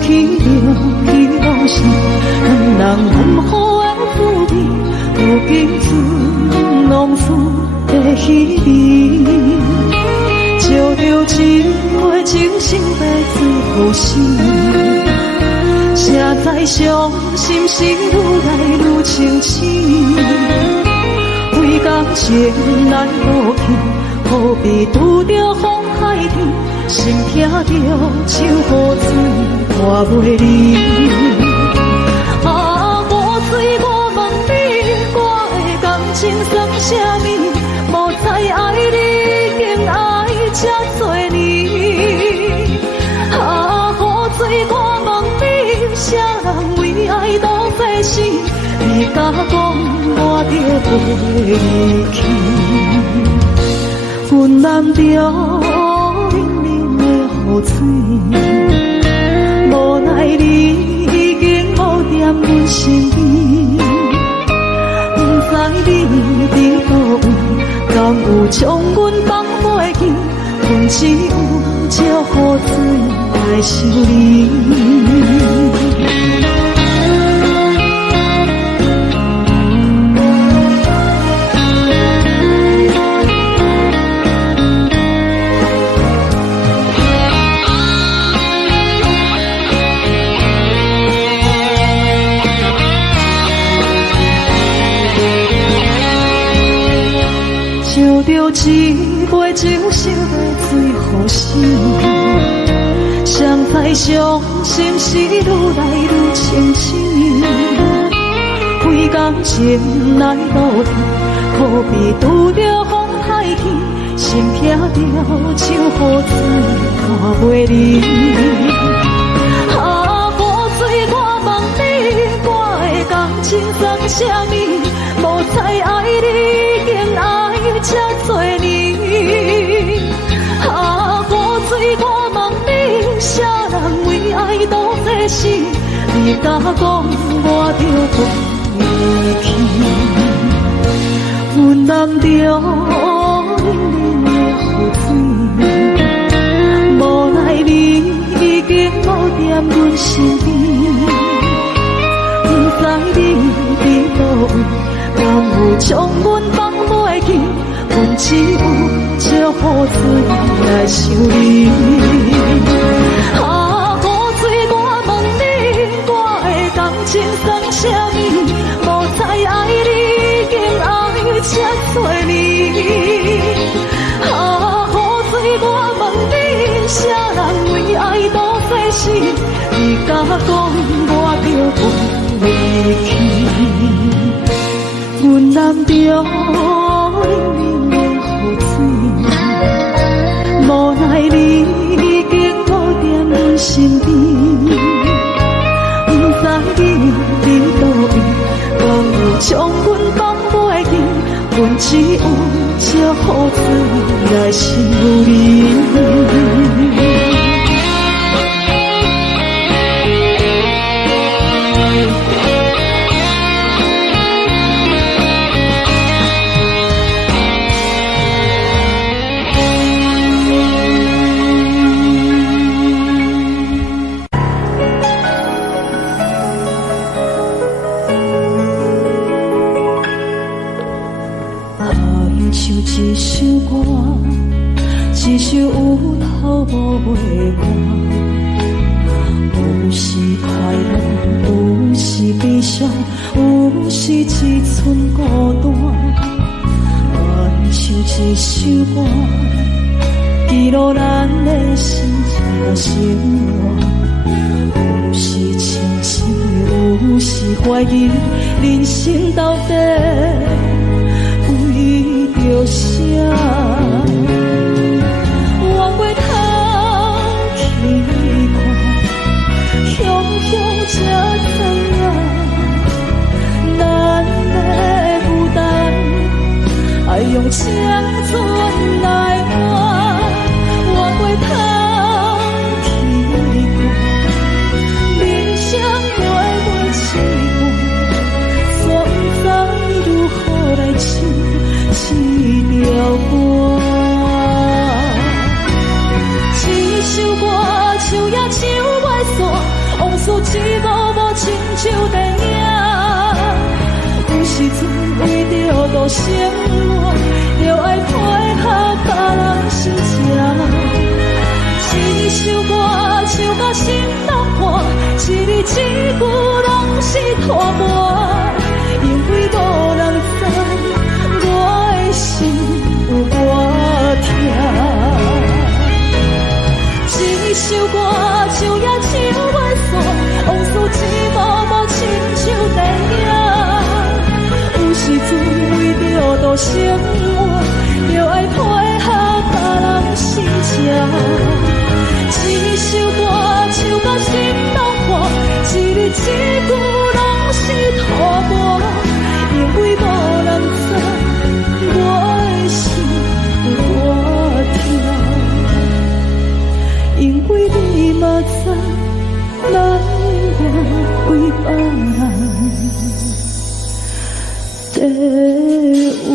起着彼拢是两人满好的滋味，如今只拢输在稀微。照着一回情深白最好心，谁知伤心是愈来愈清醒。为感情来落去，何必拄着风海天？心痛着像雨水拖袂离。啊，雨水，我问你，我的感情算啥物？无再爱你，竟爱这多年。啊，雨水，我问你，啥人为爱都费心？你甲讲我着袂记，阮难着。雨水，无奈你已经无踮阮身边，不知你伫倒位，敢有将阮放袂记？阮只有借雨水来想你。照着一杯酒烧的最好心，谁知伤心是愈来愈清醒。为感情来落去，何必拄着风海天？心痛着像雨水拖袂离。啊，雨水，我问你，我的感情算啥物？无再爱你，竟爱这多年。啊，雨水，我问你，啥人为爱都费心？你甲讲我着袂记，阮难着冷冷的雨水，无奈你已经无踮阮身边，不知你伫倒位，敢有将阮放袂记？阮只有借雨水来想你。啊，雨水，我问你，我的感情算啥物？无再爱你，竟爱这多年。啊，雨水，我问你，啥人为爱都费心？你甲讲我着袂记，阮难着。无奈你已经无踮阮身边，不知你伫倒位，敢有将阮放袂记？阮只有借雨水来想你。一首有头无尾歌，有时快乐，有时悲伤，有时一寸孤单。唱一首歌，记录咱的心情生活。有时清醒，有时怀疑，人生到底为着啥？才知影，咱的负担，爱用青春来换。我过通去过，人生月月试过，煞不知如何来唱这条歌。一首歌唱也唱袂煞。一幕幕亲像电影。有时阵为着度生活，就爱配合别人心情。一首歌唱到心动破，一字一句拢是拖磨，因为无人知我的心有多痛。一首歌唱也唱袂煞，往事一幕幕亲像电影。有时阵为着度生活，就爱配合别人心情。一首歌唱到心动破，一字一句拢是拖磨，因为无人知我的心有多痛，因为你嘛知，咱我为别人在我。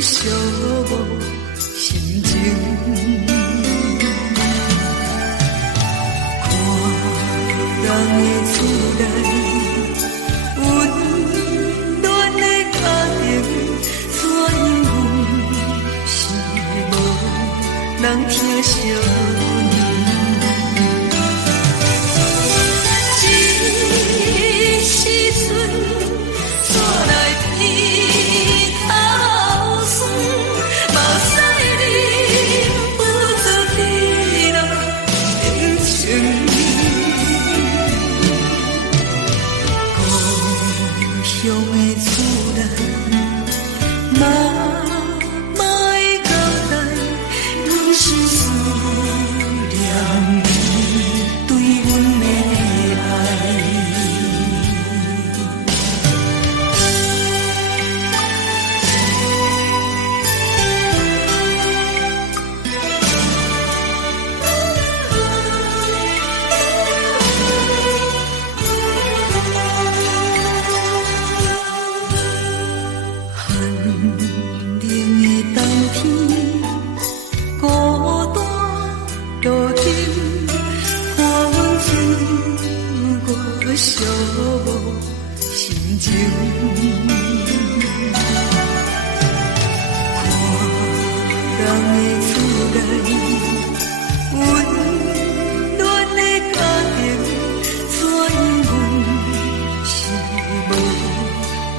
寂寞心情。看人的厝内温暖的家庭，怎样是无人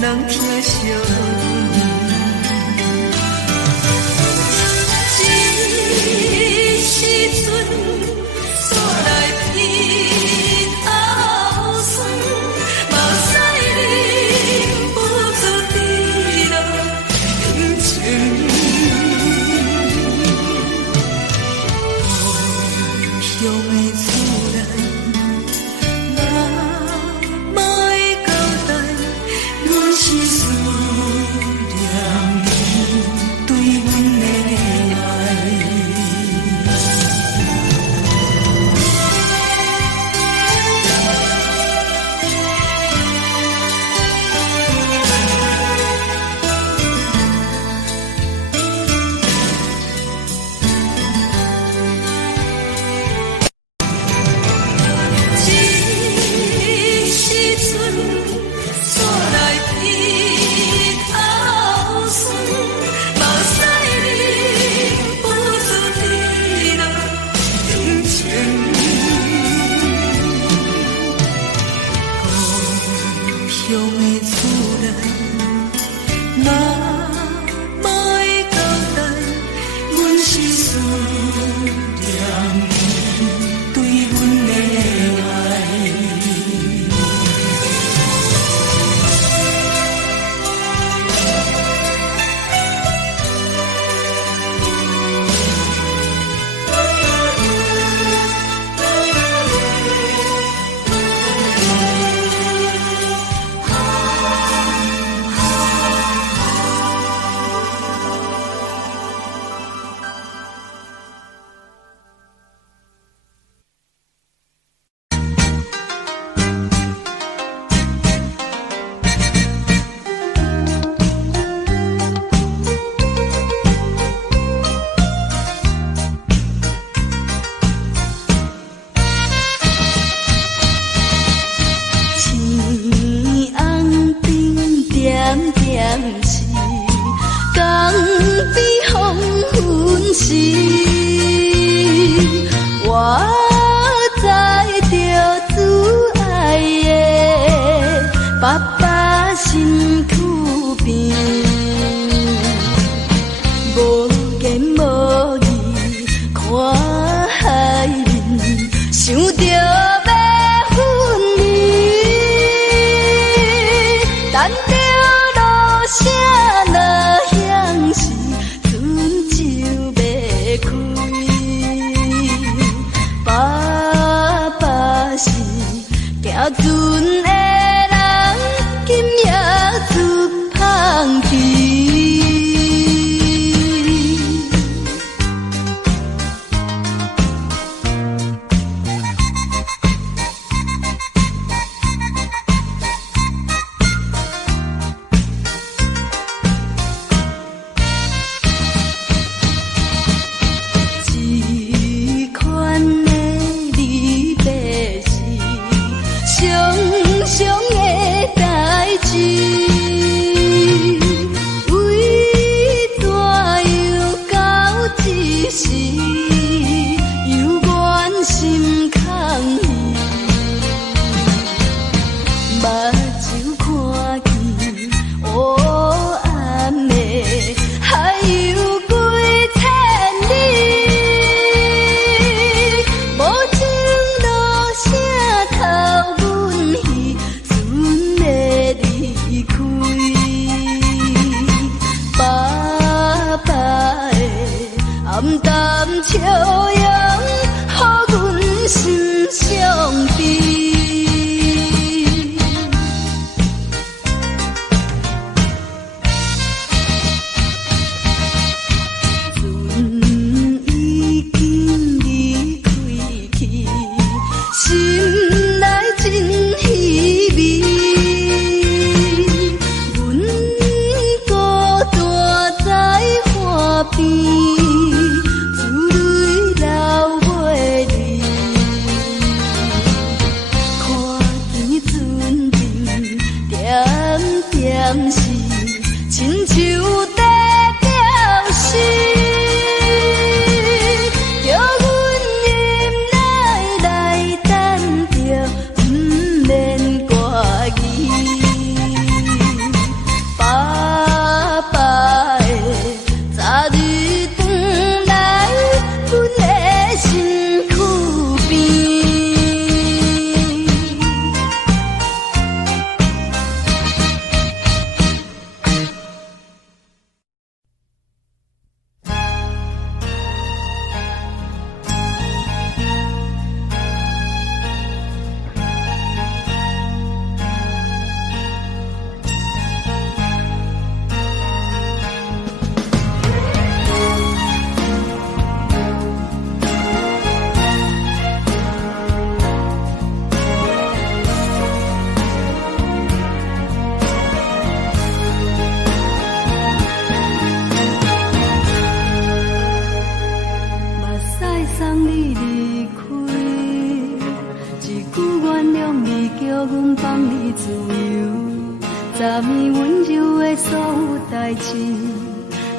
疼惜。阳，予阮心伤悲。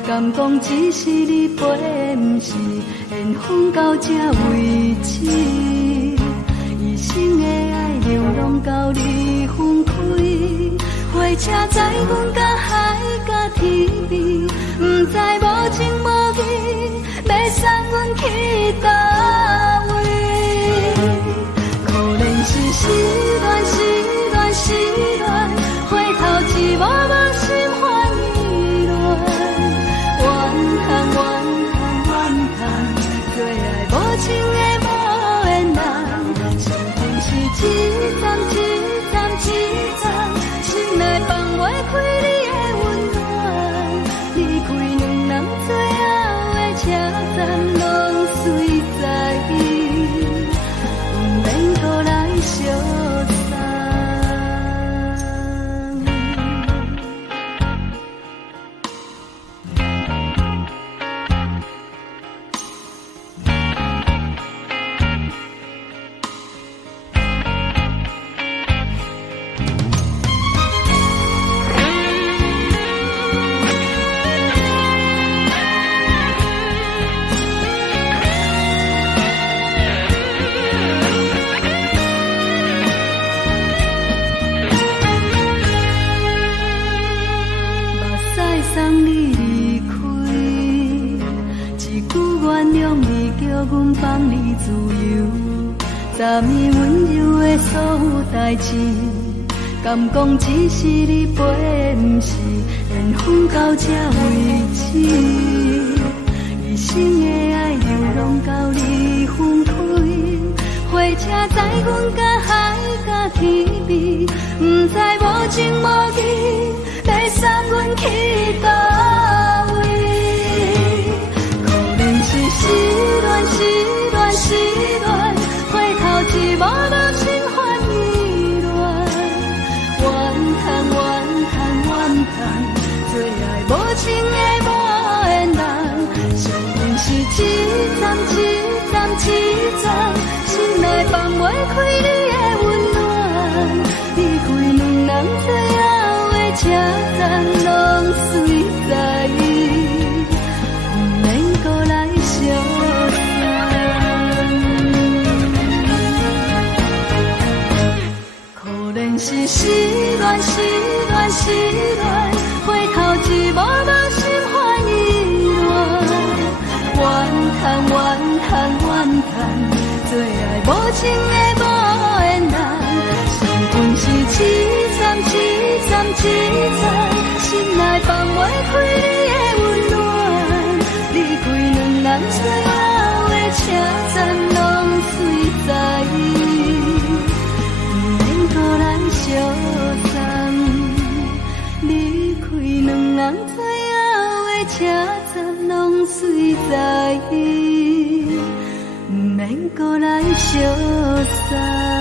敢讲只是你陪，不是缘分到这为止。一生的爱流浪到你分开，火车载阮甲海甲天边，不知无情无义，要送阮去倒位？可能是失恋，失恋，失恋，回头一幕幕心烦意乱。最爱无情的无缘人，相逢是一站一站一站，心内放袂开你的温暖。离开两人最后的车站，拢随在意，不免搁来相送。阮放你自由，昨暝温柔的所有代志，敢讲只是你陪，不是缘分到这为止。一生的爱流浪到你分开，火车载阮甲海甲天边，不知无情无义，要送阮去倒位？可能是失恋，失恋，失恋，回头一幕幕心烦意乱。怨叹，怨叹，怨叹，最爱无情的无缘人。相逢是一站一站一站，心内放袂开你的温暖。离开两人最后的车站，拢随在意，不免搁来相送。可能是失恋，失恋，失恋，回头一幕幕心烦意乱。怨叹，怨叹，怨叹，最爱无情的无缘人。相逢是一站一站一站，心内的车站拢随在伊，毋免搁来相送。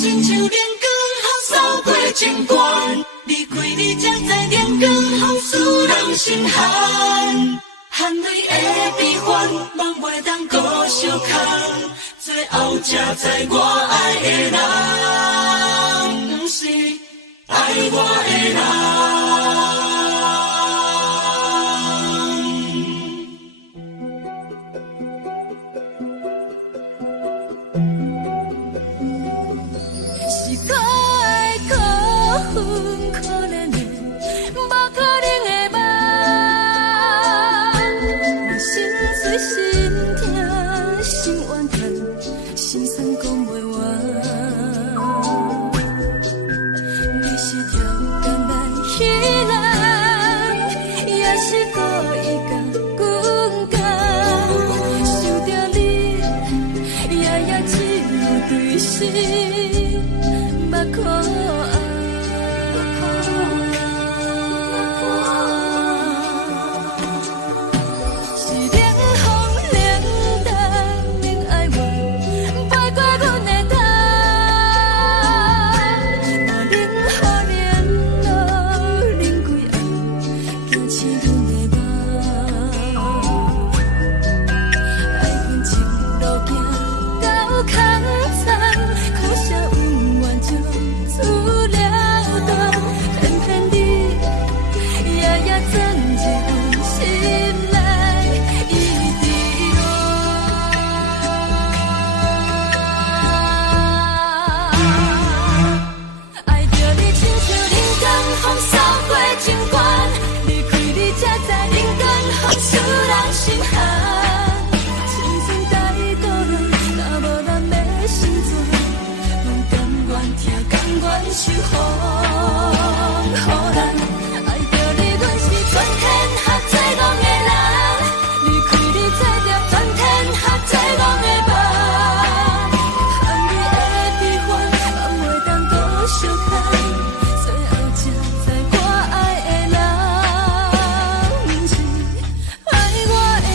亲像冷光风扫过情关，离开你才知冷光风使人心寒。含泪的悲欢，望袂当搁相牵，最后才知我爱的人，不是爱我的人。是可爱可恨可怜的，无可能的梦。我心碎心痛心怨叹，心酸讲袂完。你是条工来彼人，也是故意甲阮讲，想着你，夜夜只有对视。目眶红，是冷风冷淡冷爱我，飞过阮的头，我冷雨连落冷几暗，惊醒阮的梦，爱恨情路行到空残，可惜有缘就出了断，偏偏你夜夜钻入阮心内，一直落。爱着你亲像冷光风扫过情关，离开你才知冷光风使人心寒。青春带过来，若无咱的心酸。甘愿受风雨咱，爱着你，阮是全天下最戆的人，离开你才着全天下最戆的梦。含你的悲欢，望袂当搁相牵，最后才知我爱的人，不是爱我的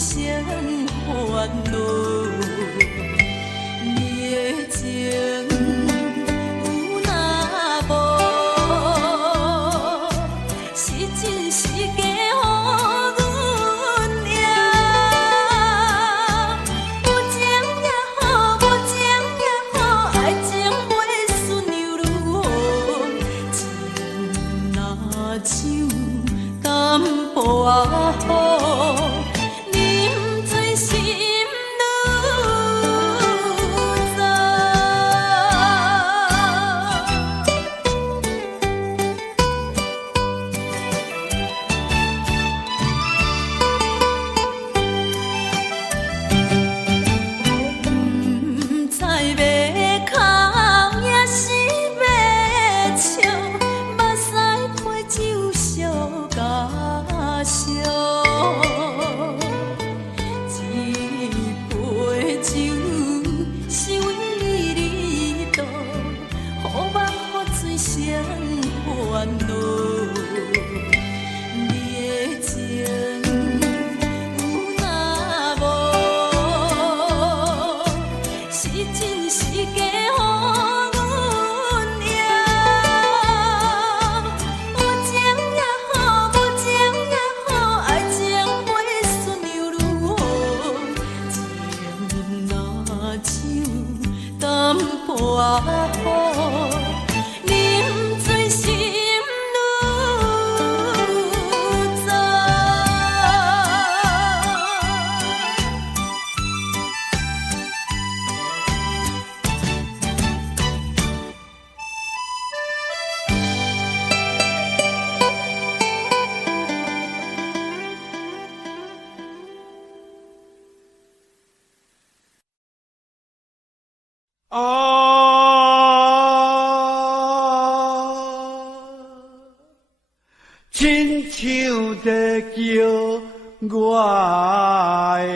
生烦恼。你的情有若无，是真是假予阮赢。有情也好，无情也好，爱情袂顺又如何？情若像淡薄仔雨。亲像在叫我的。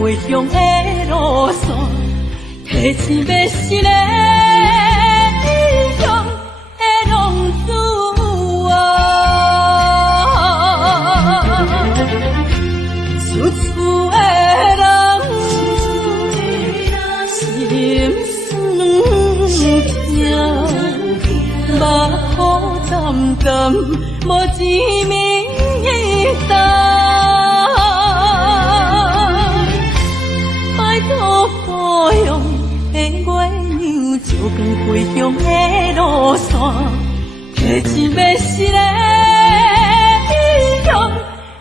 回乡的路线，提醒要是个异乡的浪子啊，厝厝的人。无一面灯，拜托保佑的月亮，照光回乡的路线，提一要失的异乡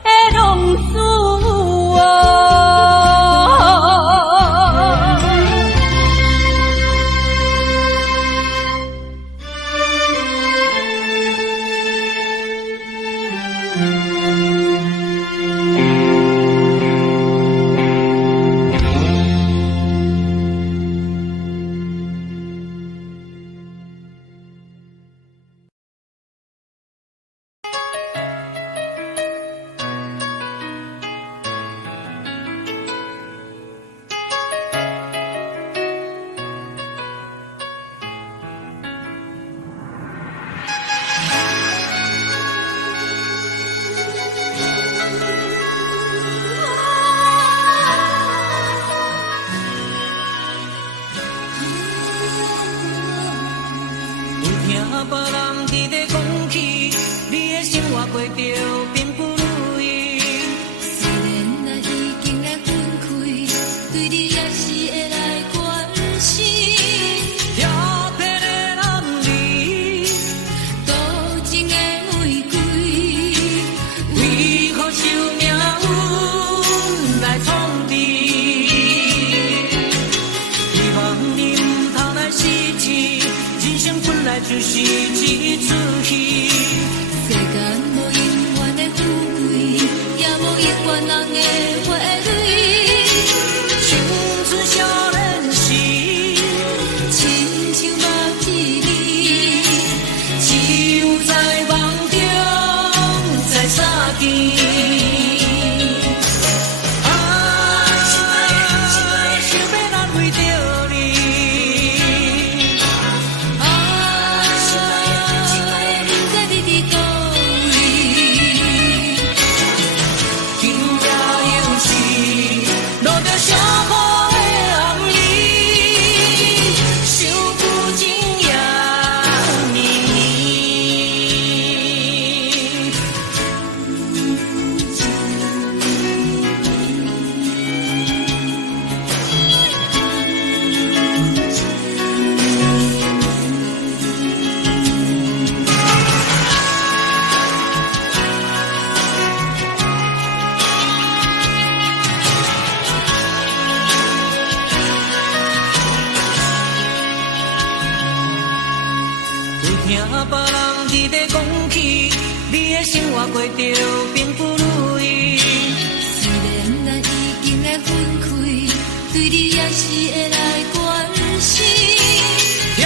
的浪子啊。别人伫咧讲起，你的生活过着并不如意。虽然咱已经来分开，对你也是会来关心。叶片的男儿，多情的玫瑰，为何受命运来创治？希望你唔通来失志，人生本来就是一出戏。世间无永远的富贵，也无永远人的花蕊。青春少年时，亲像目睭里，只有在梦中才相见。听别人伫咧讲起，你的生活过着并不如意。虽然咱已经来分开，对你也是会来关心。叶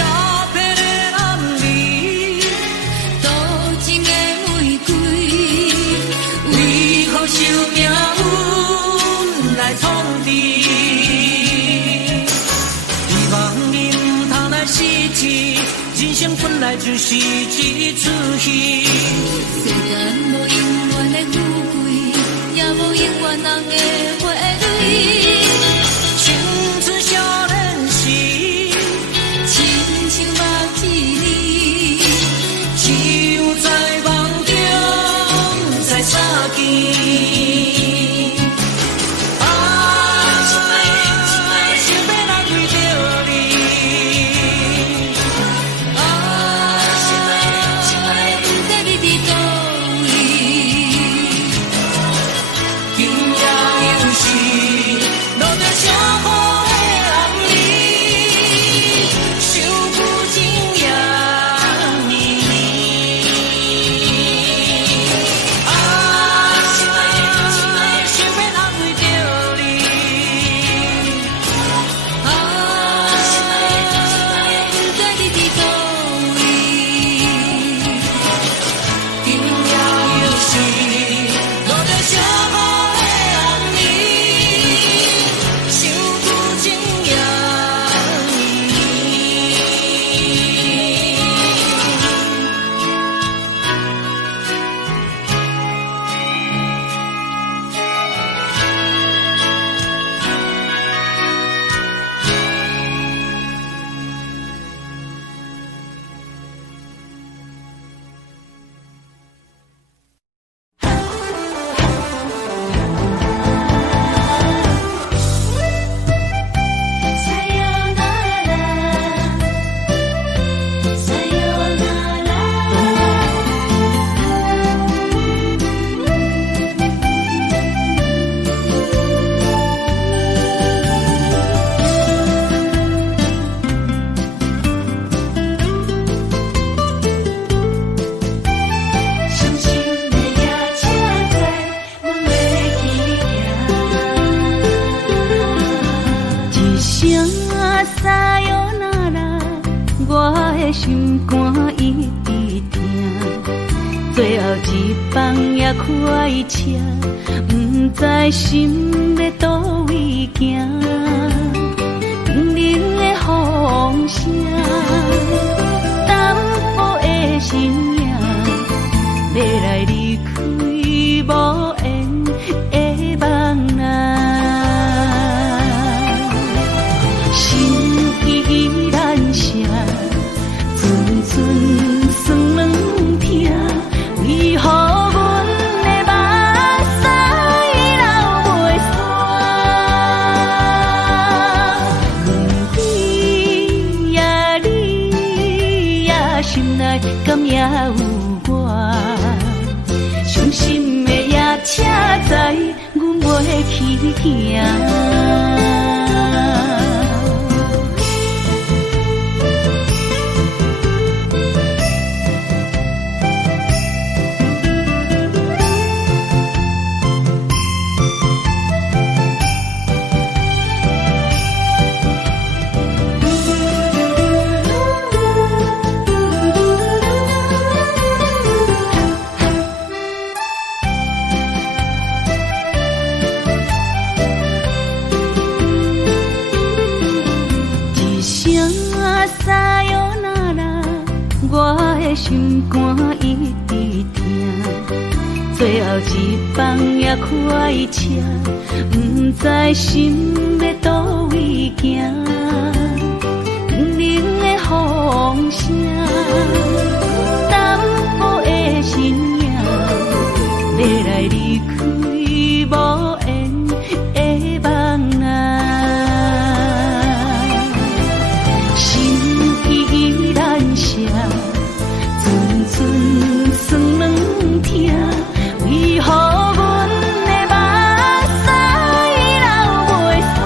片的男儿，多情的玫瑰，为何受命运来创治？希望你唔通来失志。人生本来就是一出戏，世间无永远的富贵，也无永远人的花蕊。青春少年时，亲像目睭里，只有在梦中才相见。的心肝一直疼，最后一棒也开车，不知心要倒位行，冷冷的风声，淡薄的身影，要来离开无缘的梦啊，心依然舍，寸寸酸软疼，为何阮的目屎流袂煞？问你呀，你呀，心内敢也有我？伤心的也车载，阮袂去行。心肝一直疼，最后一棒也开车，不知心要倒位行，冷冷的风声，淡薄的身影，要来离开无缘的梦啊，心依然舍。寸酸软疼，为何阮的目屎流袂煞？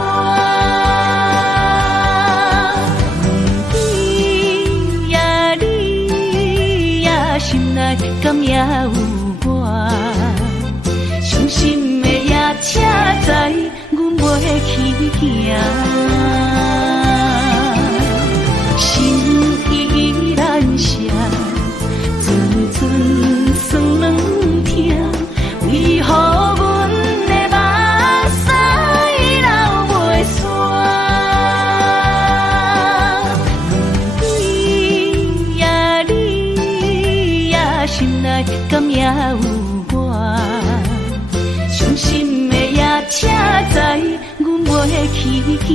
问你呀，你呀，心内敢也有我？伤心的也车载，阮袂去行。心依然舍。寸酸软疼，为何阮的目屎流袂煞？问你呀，你呀，心内敢也有我？伤心的也车载，阮袂去行。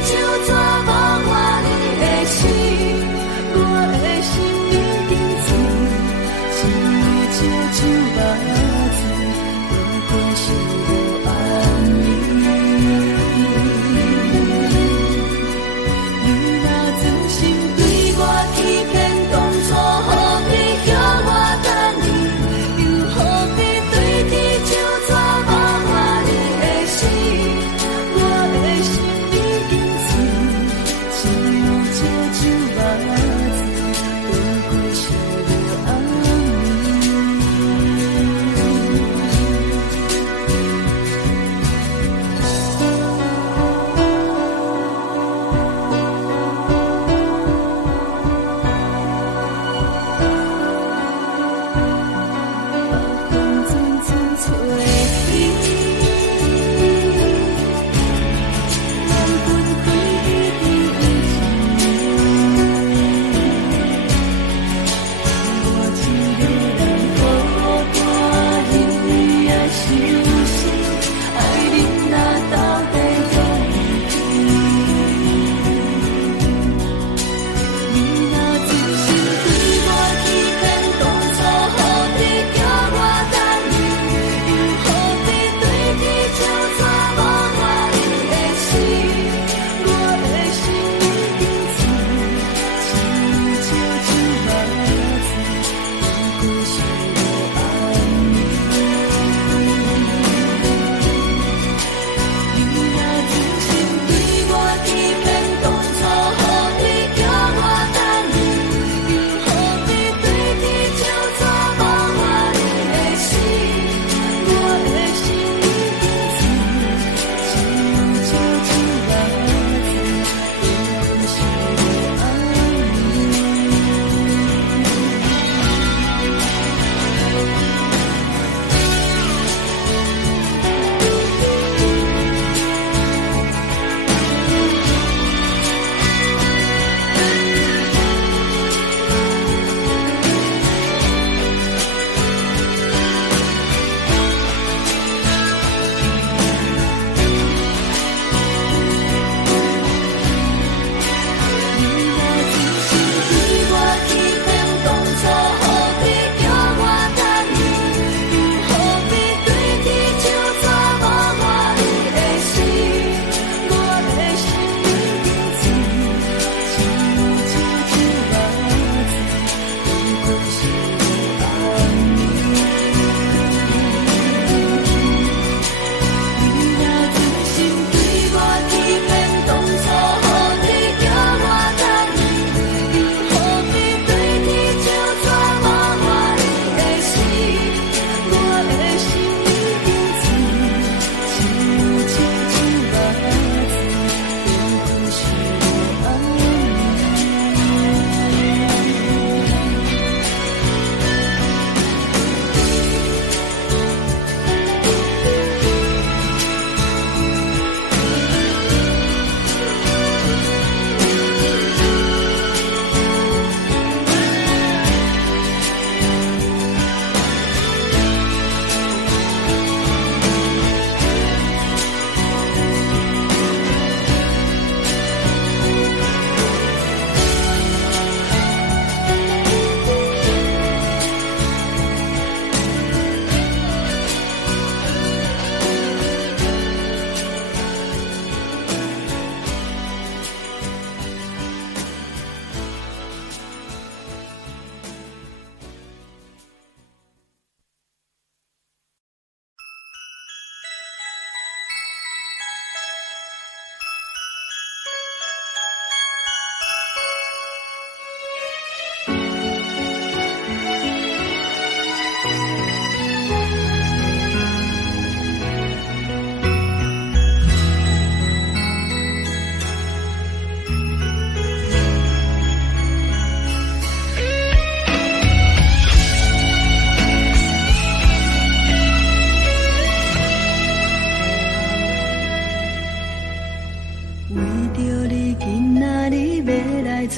就怎无我你的心，我的心。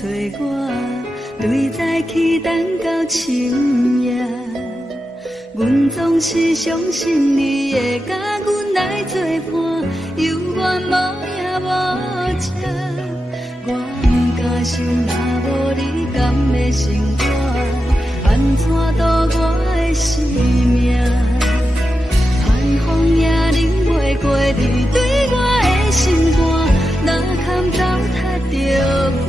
找我，对在起等到深夜。阮总是相信你会甲阮来作伴，犹原无影无迹。我不敢想，若无你甘的生活，安怎度我的生命？寒风也忍袂过你对我的心肝，哪堪糟蹋着我？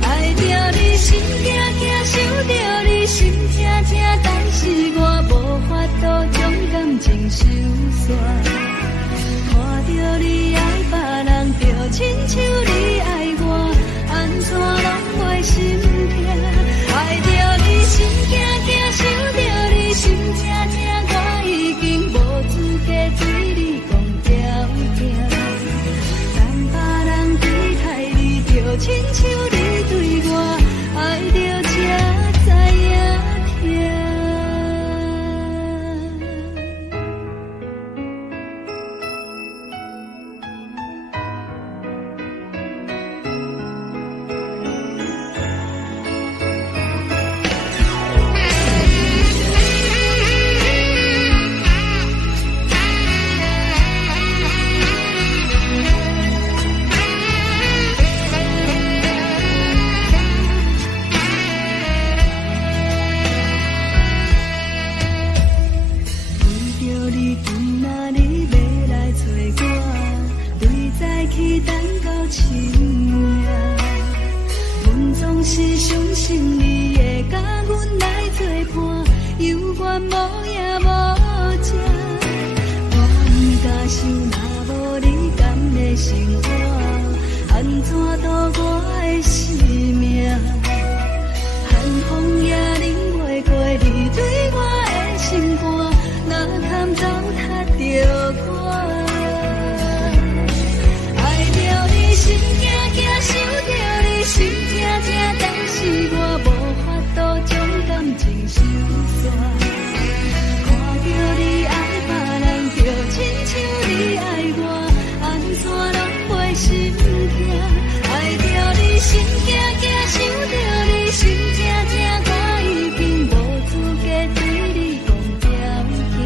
爱着你心惊惊，想着你心痛痛，但是我无法度将感情收煞。看着你爱别人，就亲像你爱我，安怎拢袂心痛？爱着你心惊惊，想着你心痛痛，我已经无资格对你讲条件。但别人对待你，就亲像你对我，爱着才知影痛。是相信你会甲阮来作伴，犹原无影无迹。我不敢想，若无你甘的生活，安怎度我的生命？寒风也忍袂过你对我的心肝，哪堪糟蹋着我？爱着你心惊惊，想着你心痛痛，但是我无法度将感情收煞。看着你爱别人，就亲像你爱我，安怎拢袂心痛？爱着你心惊惊，想着你心痛痛，我已经无资格对你讲条件。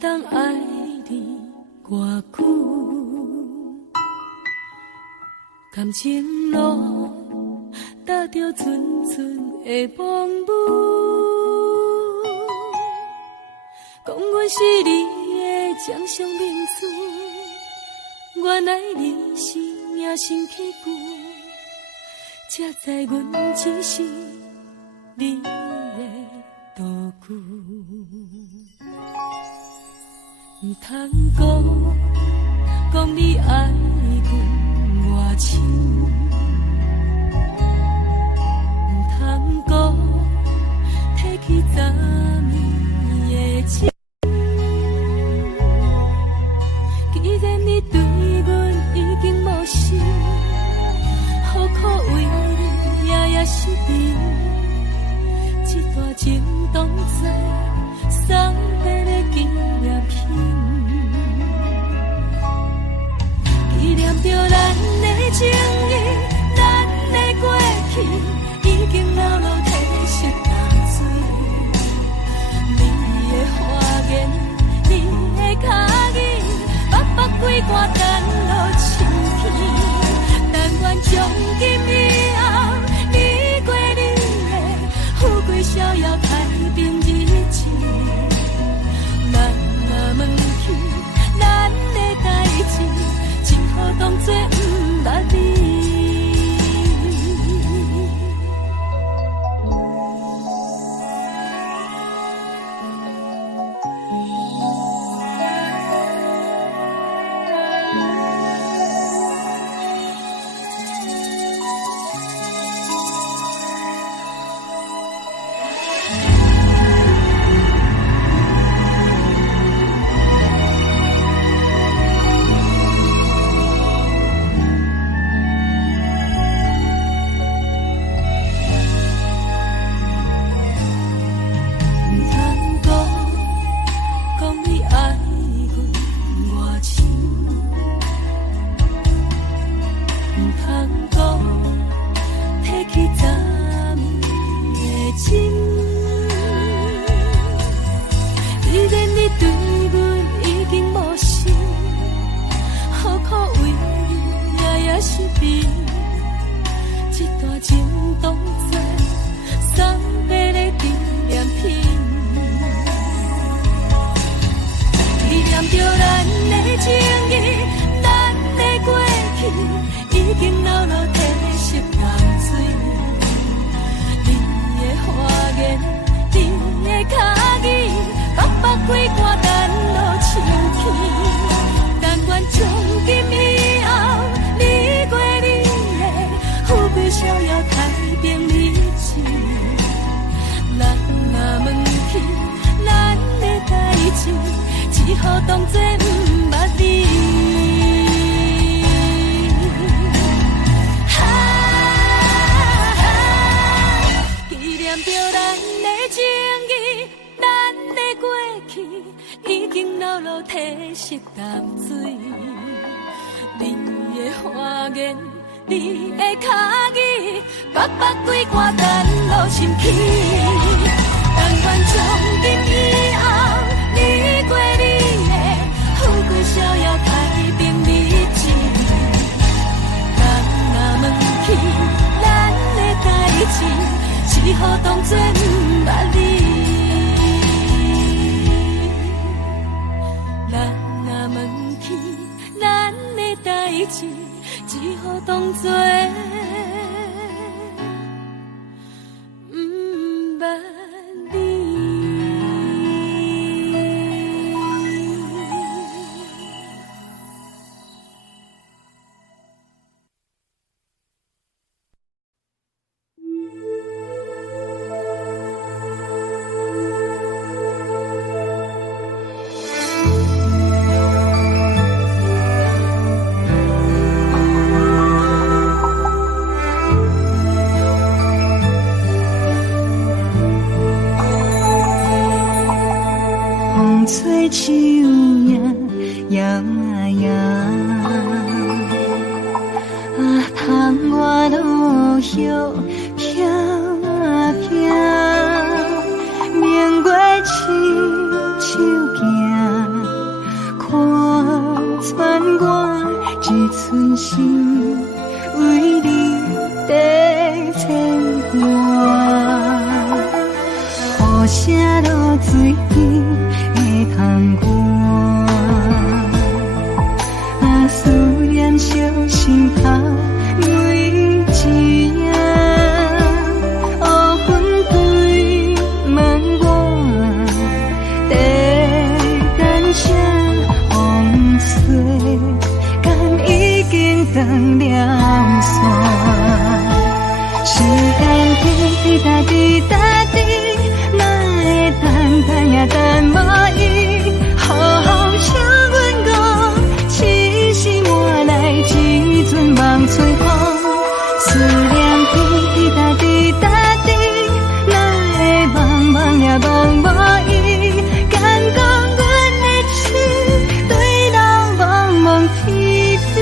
当爱你偌久，感情路踏着纯纯的梦雾，讲阮是你的掌上明珠，原来你是命生起句，才知阮只是你的道具。唔通讲你爱阮偌深，唔通讲提起昨暝的情。既然你对阮已经无心，何苦为你夜夜失眠？这段情当作送别的纪念品，纪念着咱的情谊，咱的过去已经老老褪色淡水。你的花言，你的脚语，白白几挂等落清天。但愿从今以后，你过你的富贵逍遥太平日子。咱若问起咱的代志，只好当作不捌你。只好当作不捌你。纪念着咱的情谊，咱的过去已经老老褪色淡水。你的花言，你的脚语，白白几挂等落心起。但愿从今以后，你过你的富贵逍遥太平日子。咱若问起咱的代志，只好当作不捌你。咱若问起咱的代志，只好当作不捌你。吹树影摇摇，窗外落叶飘飘，明月亲手行。啥落水边的窗外，啊，思念烧心头每一夜，乌云对门外，在等啥风吹，敢已经断了线。时间滴滴答滴答滴，哪会等也等无伊？好好请阮讲，痴心换来一阵梦吹风。思念滴滴答滴答滴，哪会茫茫也茫无伊？敢讲阮的痴，对人茫茫天边。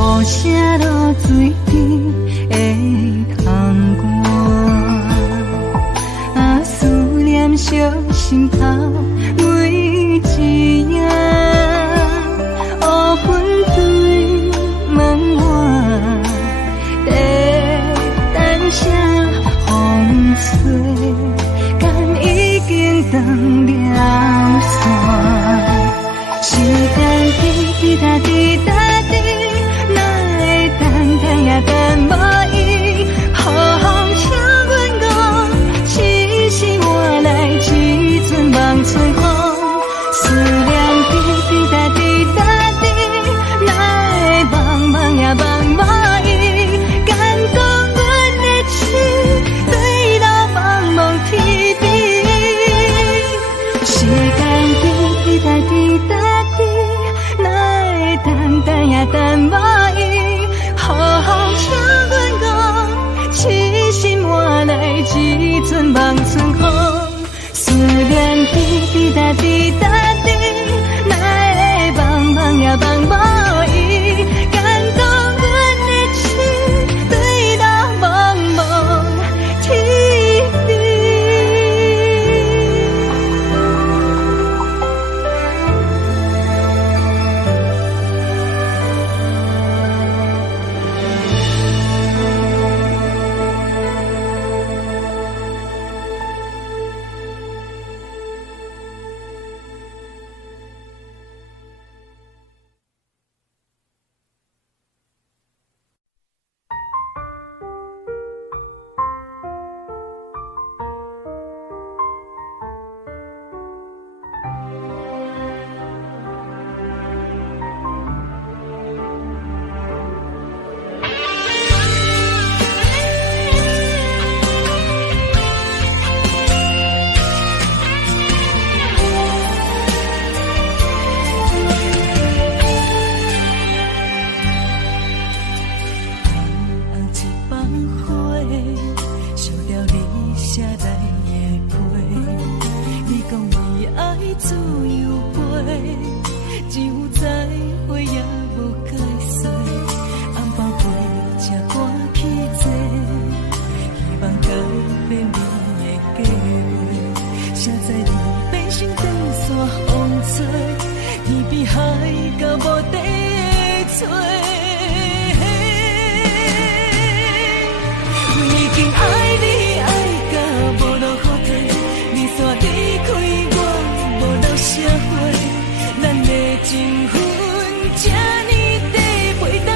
雨声落水边的窗外，啊，思念烧心头每一夜，乌云对门外，在等啥风吹，敢已经断了线。时间滴滴答滴答滴，等也等无伊，好好请阮讲，痴心换来一阵梦吹风。思念滴滴答滴答滴，哪会茫茫也茫无伊？敢讲阮的痴，对人茫茫天边。时间滴滴答滴答滴，哪会等也等无伊？好好请阮讲，痴心换来一阵梦春风。思念滴滴答滴答滴，哪会茫茫也茫无伊？敢讲阮的痴，对人茫茫天边。情分这呢短，袂当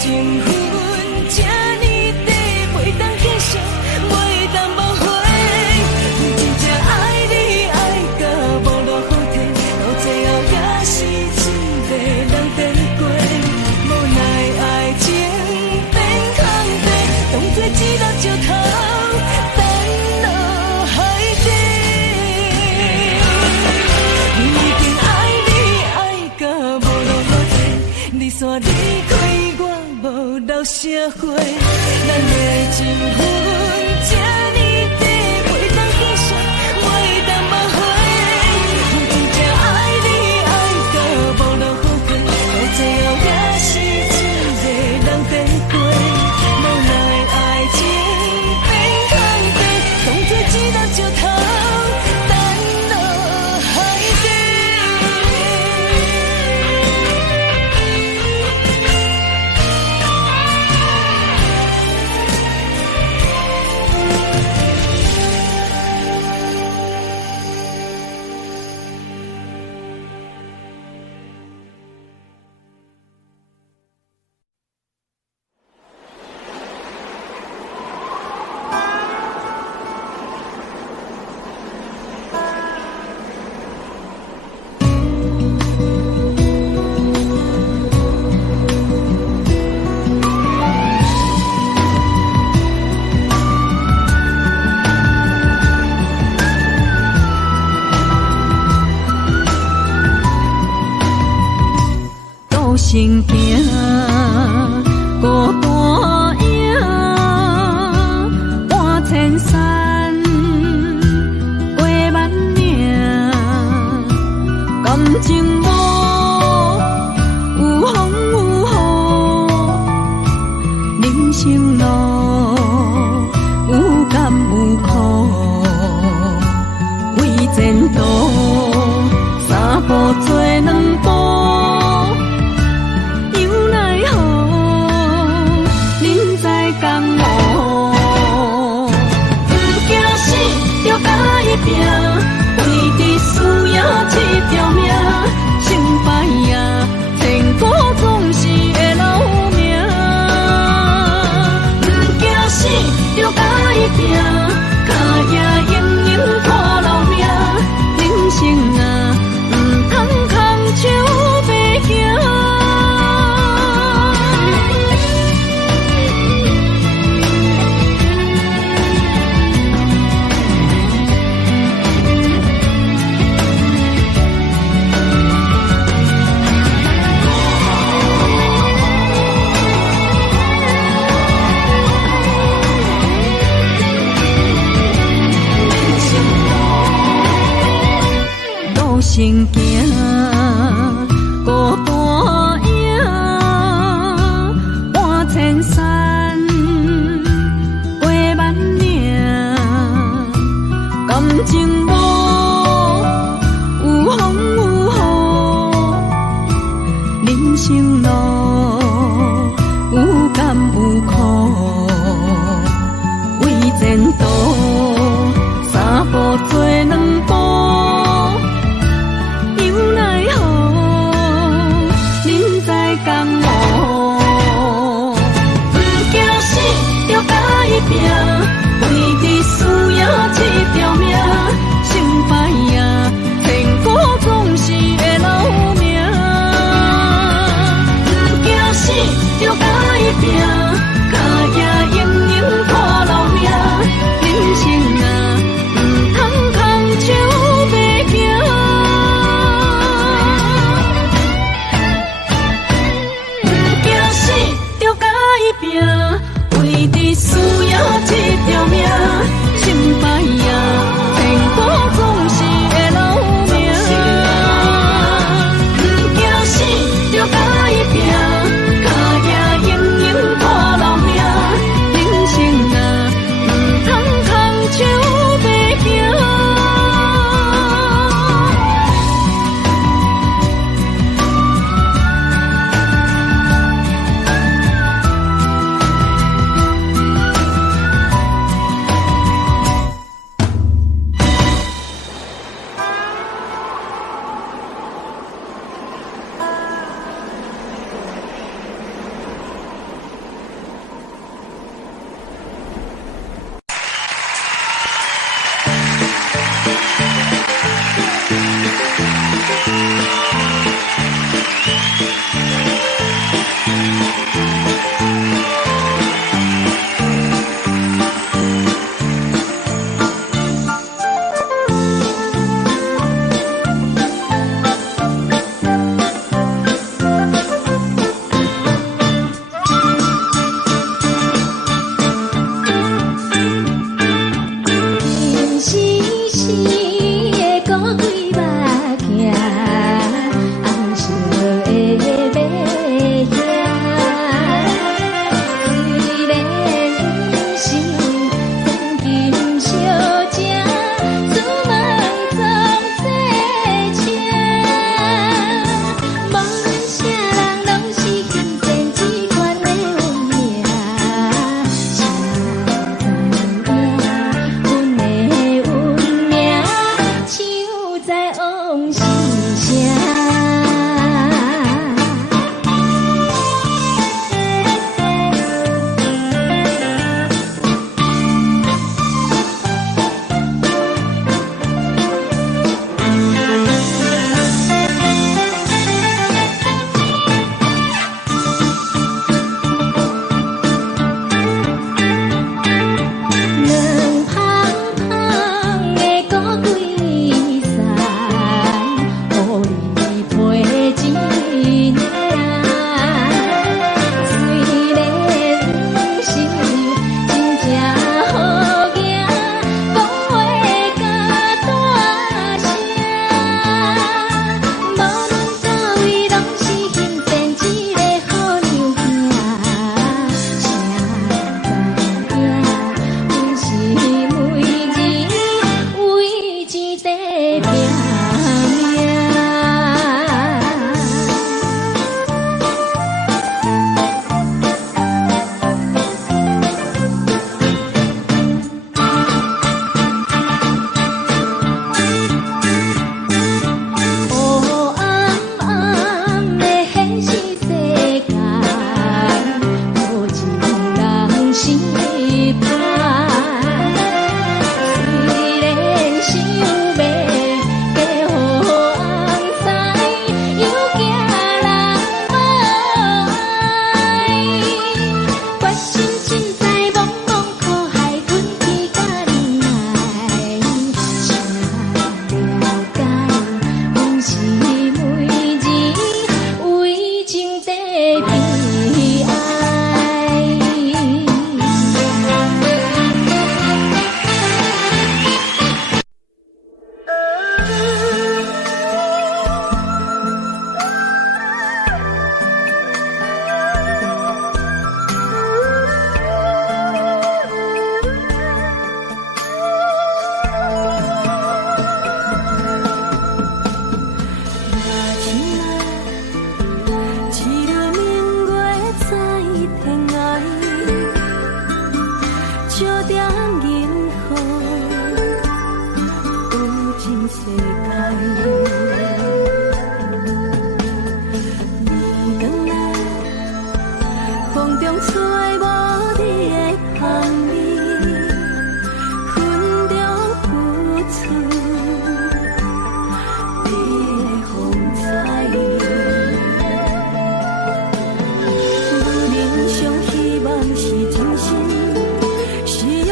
情分这呢短，袂当继续，袂当挽回。真正爱你爱到无路好退，到最后也是一个人变过。无奈爱情变空地，当作一粒石头沉落海底。已经爱你爱到无路好退，你煞离开我无留社会，咱的情分这呢短，袂当继续，袂当挽回。真正爱你爱到无路好退，到最后也是一个人变过。无奈爱情变空地，当作一粒石头沉落海底。孤身行，孤单影，半千山，过万岭，感情无有风有雨，人生路有甘有苦，为前途三步做两步。为你需要这条命，成败呀，天苦总是会留名。不惊死，就甲伊拼，脚也硬硬拖留命。人生啊，不通空手白行。身行，孤单影，半千山，过万岭，感情无有风有雨，人生路有甘有苦，为前途三步做两步。拼，为你需要这条命，成败呀，天苦总是会留名。不惊死，就甲伊拼，脚也硬硬拖留命。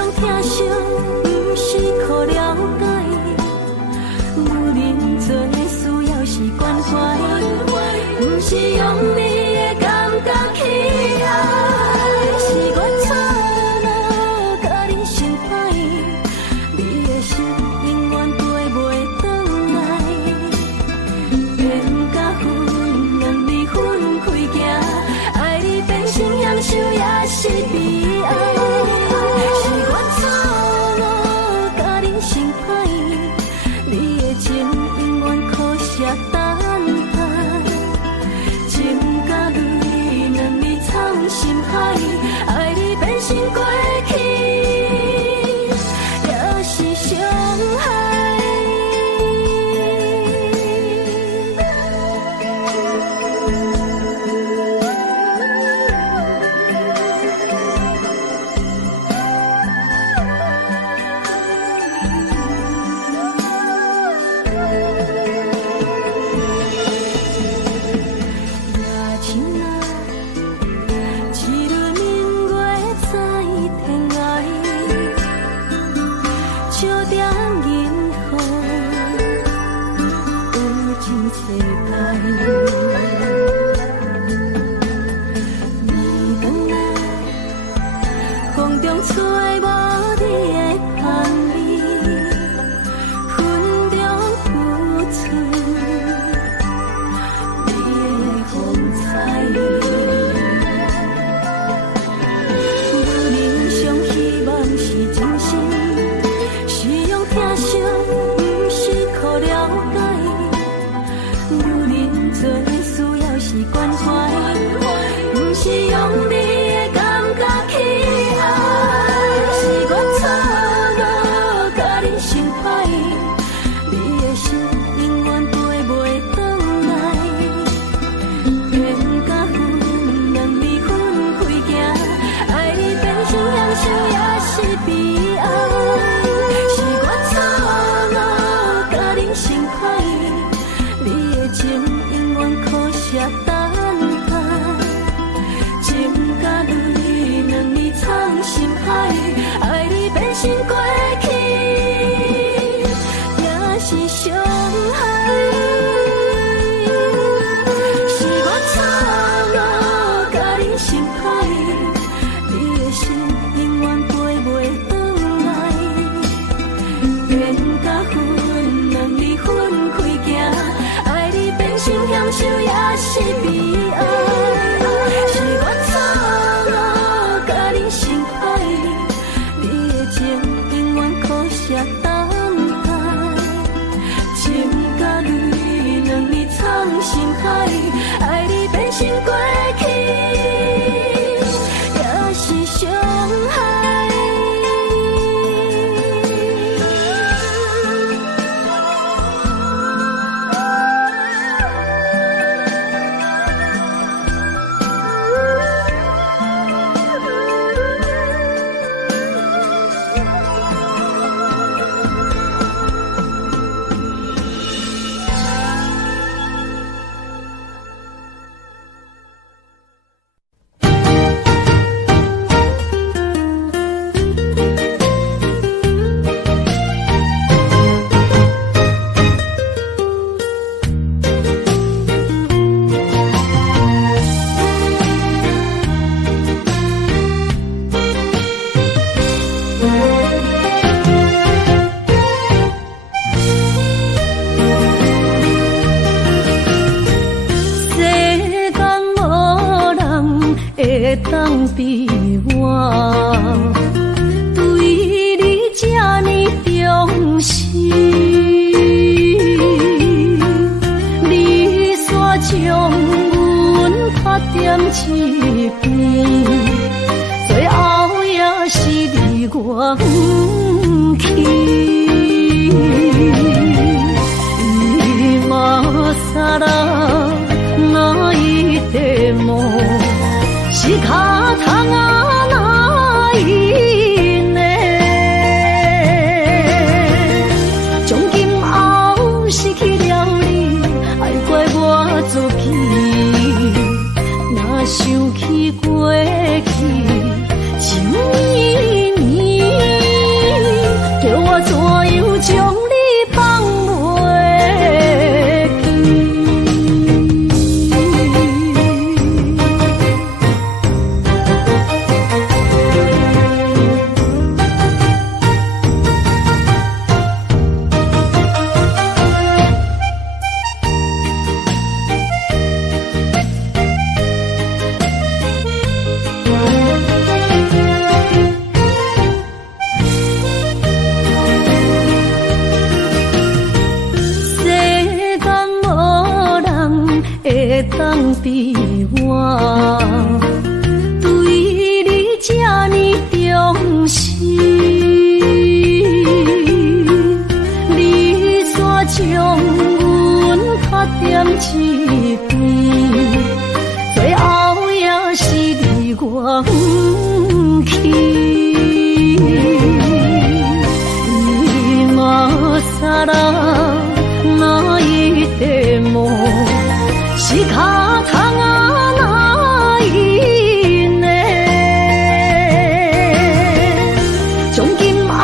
用疼惜，不是可了解。有人做需要是关怀，不是用你的感觉去爱。是我错了，甲你相歹，你的心永远飞袂转来。缘甲分，两离分开行，爱你变成享受也是悲哀。是我错了，甲你相歹，你的情永远可惜等待。情甲泪，两字藏心海，爱你变成过去，也是伤害。当比我对你这呢重视，你煞将阮拍点一边，最后也是你我不去。今ら泣いても仕方が比我对你这呢重视，你煞将阮较点一边，最后也是你我不去。你嘛撒啦那一点梦，是脚痛啊那一年，从今后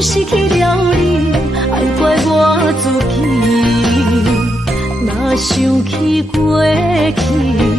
失去了你，爱怪我自己，若想起过去。